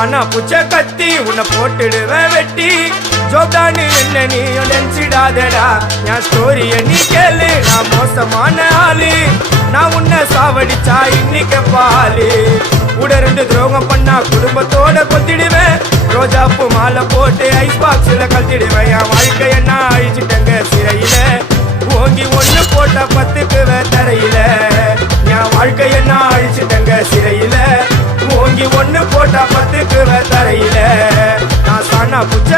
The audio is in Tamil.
சானா புச்ச கத்தி உன்னை போட்டுடுவேன் வெட்டி ஜோப்டான்னு என்ன நீ நினைச்சிடாதடா என் ஸ்டோரிய நீ கேளு நான் மோசமான ஆளு நான் உன்னை சாவடிச்சா இன்னைக்கு பாலு கூட 2 துரோகம் பண்ணா குடும்பத்தோட கொத்திடுவேன் ரோஜாப்பு மாலை போட்டு ஐஸ் பாக்ஸ்ல கழட்டிடுவேன் என் வாழ்க்கைய நான் அழிச்சிட்டங்க சிறையில ஓங்கி 1 போட்ட 10க்கு தரையில என் வாழ்க்கைய நான் அழிச்சிட்டங்க சிறையில ஓங்கி 1 போட்ட 10க்கு தரையில நான் சானா புச்ச